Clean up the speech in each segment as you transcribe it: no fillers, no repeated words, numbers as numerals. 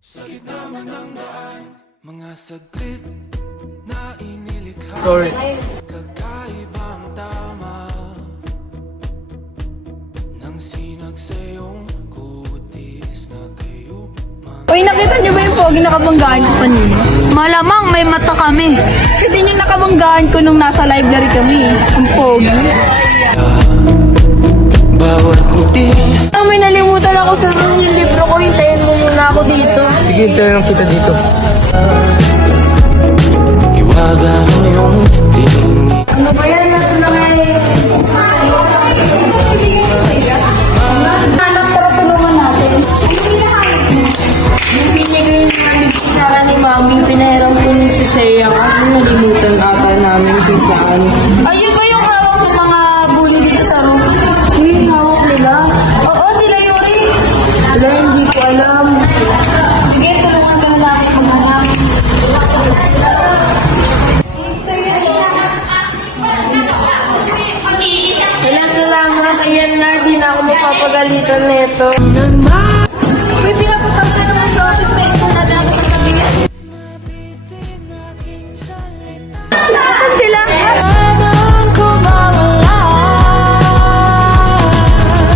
Sa gitna man ng daan, mga saglit na inilikha. Sorry. Kakaibang tama nang sinag sa iyong kutis na kayo man. Uy, nakita niyo ba yung pogi nakabanggaan ko kanina? Malamang may mata kami. Siya din yung nakabanggaan ko nung nasa library kami. Ang pogi. Bawat ngiti May nalimutan ako sa room yung libro ko. Hintayin mo muna ako dito. Sige, tayo lang kita dito. hiwaga ng iyong tingin. Ano ba yan? Nasa na kayo? Hanap, tara tulungan natin. Binigay yung naligisara ni Mami. Pinahiram ko ni si Seiya kasi nalimutan ata namin kung saan. Ayun ba yung hawak ng mga bully dito sa room? Yung hawak nila? Oo, sila Yuri. Sila hindi ko alam. Sige, tulungan ka na namin maghanap. Salamat, ayan na, di na ako mapapagalitan nito. Uy, pinapunta ka naman sa office na ito na dapat sa tabi. Nasaan sila?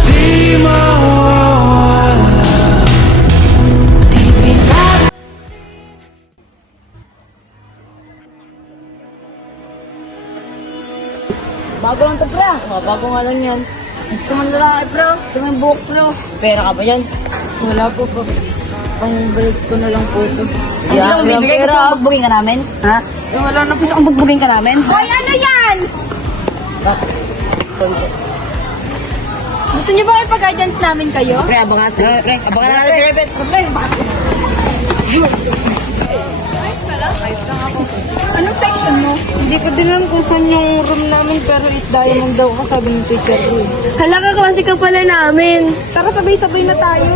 Di mawawala. Bago lang to, bro. Bago nga lang yan. Gusto mo na lang, bro. Ito may buhok, bro. Pera ka ba yan? Wala po, bro. Pang-break ko na lang po ito. Yan, Ano, bibigay gusto mong bugbugin ka namin? Ha? Wala na gusto kong bugbugin ka namin? Hoy, ano yan? Gusto niyo ba ipag-guidance namin kayo? Pre, abangan sila. Pre, abangan natin sila. Pre, Anong section mo? hindi ko din alam kung saan yung room namin pero it diamond daw kasabi ng teacher ko. Hala ka kasi ka pala namin. Tara sabay-sabay na tayo.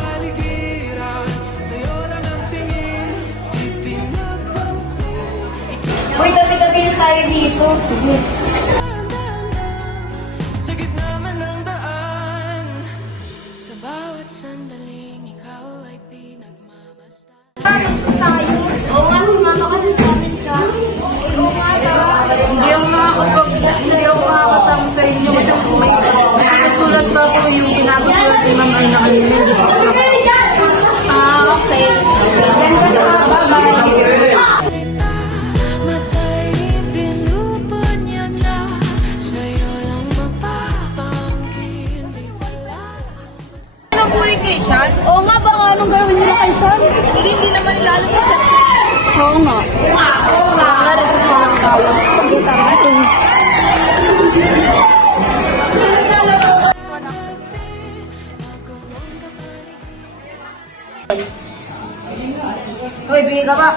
Kapaligiran, sa'yo lang ang tingin. Di pinapansin. Uy, tabi-tabi na tayo dito. Sige. Sa gitna man ng daan, sa bawat sandaling ikaw ay pinagmamasdan. Tayo. Oo nga, sumama ka din sa amin siya. Oo nga, Hindi ako makakasama sa inyo kasi may sulat pa ako yung pinapasulat ni Ma'am Arna kanina. Ah, okay. Bye-bye. Matay pinupunyag na, sa'yo lang magpapangkin. Di pala Anong buhay kay Sean? Oo nga, baka anong gawin nila kay Sean? Hindi naman lalabas na. Oo nga. Oo nga. Narating mo lang tayo. Sige, tama. Hoy, bigay ka ba?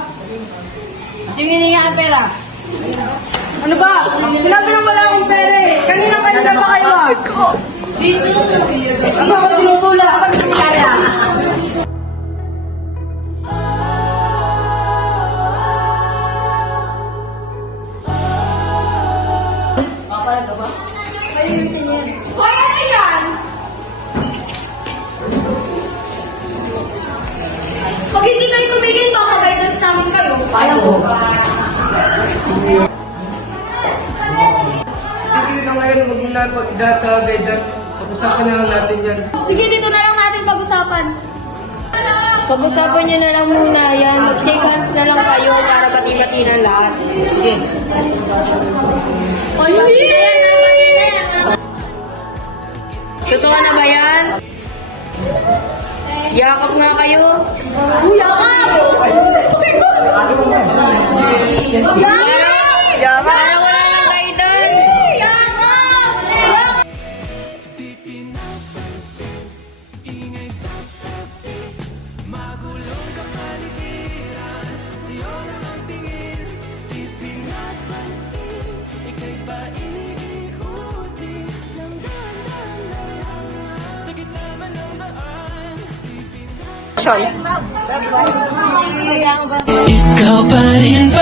Kasi hiningi nga ang pera. Ano ba? Sinabi na wala akong pera eh. Kanina pa ba kayo ah? Ano ako tinutulak ako sa kaya? Papalag ka ba? Hoy, ano yan? Pag hindi kayo tumigil, papag-guidance namin kayo. Ayaw ko. Hindi na ngayon magmula po dahil sa guidance. Pag-usapan na lang natin yan. Sige, dito na lang natin pag-usapan. Pag-usapan nyo na lang muna yan. Mag-shake hands na lang kayo para bati-bati na lahat. Sige. Hoy, bati na yan, bati na yan. Totoo na ba yan? Yakap nga kayo. Yakap! Para wala ng guidance. di pinapansin. Ingay sa tabi, magulong kapaligiran. Sa'yo lang ang tingin, di pinapansin. Ika'y paikot-ikuti ng dahan-dahan lang. Sa gitna man ng daan, action. Ikaw pa rin